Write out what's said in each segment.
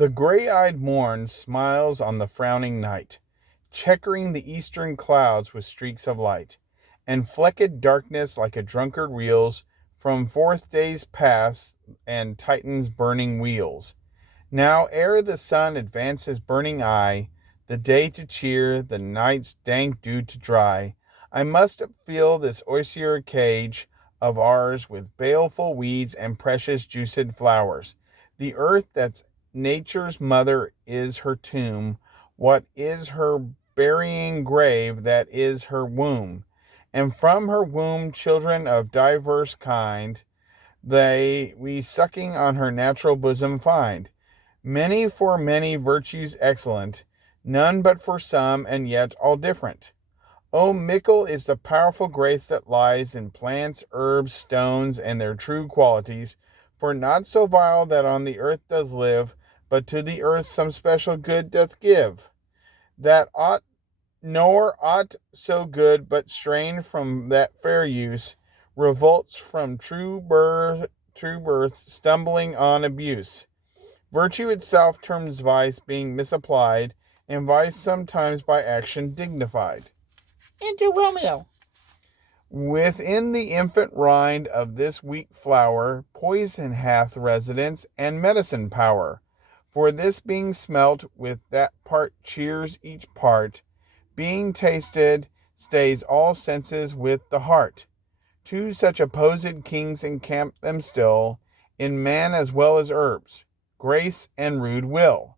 The gray-eyed morn smiles on the frowning night, checkering the eastern clouds with streaks of light, and flecked darkness like a drunkard reels from forth days past and Titan's burning wheels. Now ere the sun advance his burning eye, the day to cheer, the night's dank dew to dry, I must fill this osier cage of ours with baleful weeds and precious juiced flowers. The earth that's nature's mother is her tomb. What is her burying grave that is her womb? And from her womb children of diverse kind, they we sucking on her natural bosom find. Many for many virtues excellent, none but for some, and yet all different. Oh, mickle is the powerful grace that lies in plants, herbs, stones, and their true qualities, for not so vile that on the earth does live, but to the earth some special good doth give. That ought nor aught so good, but strained from that fair use, revolts from true birth, stumbling on abuse. Virtue itself terms vice, being misapplied, and vice sometimes by action dignified. Enter Romeo. Within the infant rind of this weak flower, poison hath residence and medicine power. For this being smelt with that part cheers each part, being tasted stays all senses with the heart. Two such opposed kings encamp them still, in man as well as herbs, grace and rude will.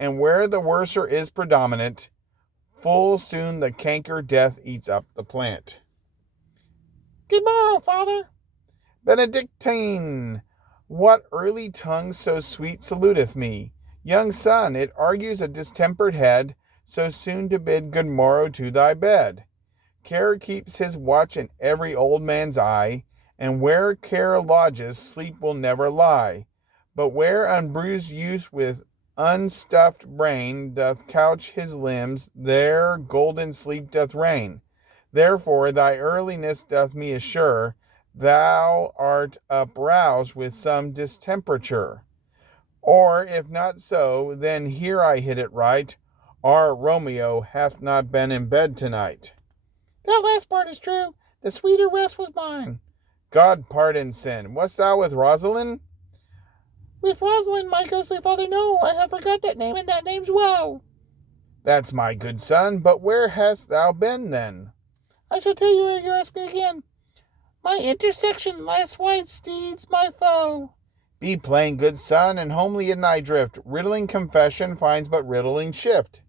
And where the worser is predominant, full soon the canker death eats up the plant. Good morrow, Father. Benedictine, what early tongue so sweet saluteth me? Young son, it argues a distempered head, so soon to bid good morrow to thy bed. Care keeps his watch in every old man's eye, and where care lodges, sleep will never lie. But where unbruised youth with unstuffed brain doth couch his limbs, there golden sleep doth reign. Therefore thy earliness doth me assure, thou art uproused with some distemperature. Or if not so, then here I hit it right, our Romeo hath not been in bed tonight. That last part is true. The sweeter rest was mine. God pardon sin. Wast thou with Rosalind? With Rosalind, my ghostly father, no, I have forgot that name, and that name's woe. That's my good son, but where hast thou been then? I shall tell you ere you ask me again. My intersection last white steeds my foe. Be plain, good son, and homely in thy drift. Riddling confession finds but riddling shift.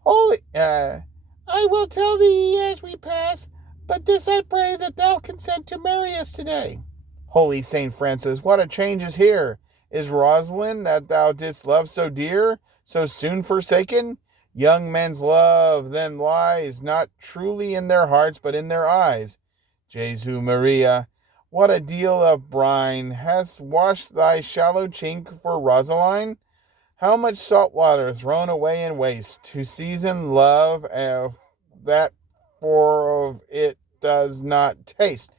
Holy, I will tell thee as we pass, but this I pray that thou consent to marry us today. Holy Saint Francis, what a change is here! Is Rosalind, that thou didst love so dear, so soon forsaken? Young men's love then lies not truly in their hearts, but in their eyes. Jesu Maria, what a deal of brine hast washed thy shallow chink for Rosaline? How much salt water thrown away in waste to season love that for of it does not taste.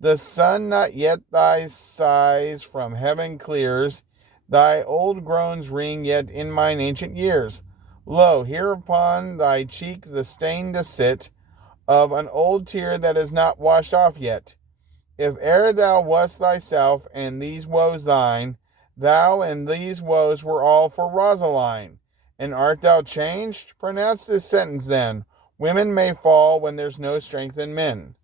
The sun not yet thy sighs from heaven clears, thy old groans ring yet in mine ancient years. Lo, here upon thy cheek the stain does sit, of an old tear that is not washed off yet. If e'er thou wast thyself, and these woes thine, thou and these woes were all for Rosaline. And art thou changed? Pronounce this sentence then. Women may fall when there's no strength in men.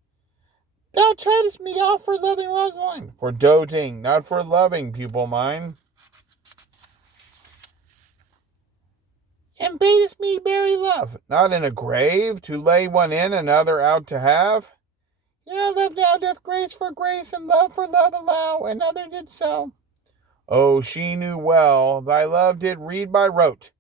Thou chidest me off for loving Rosaline. For doting, not for loving, pupil mine. And badest me bury love. Not in a grave, to lay one in, another out to have. Here love now doth grace for grace, and love for love allow, another did so. Oh, she knew well, thy love did read by rote,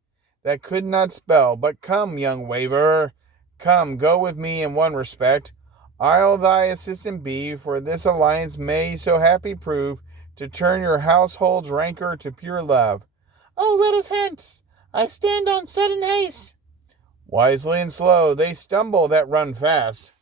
that could not spell. But come, young waverer, come, go with me in one respect. I'll thy assistant be, for this alliance may so happy prove, to turn your household's rancor to pure love. Oh, let us hence, I stand on sudden haste. Wisely and slow, they stumble that run fast.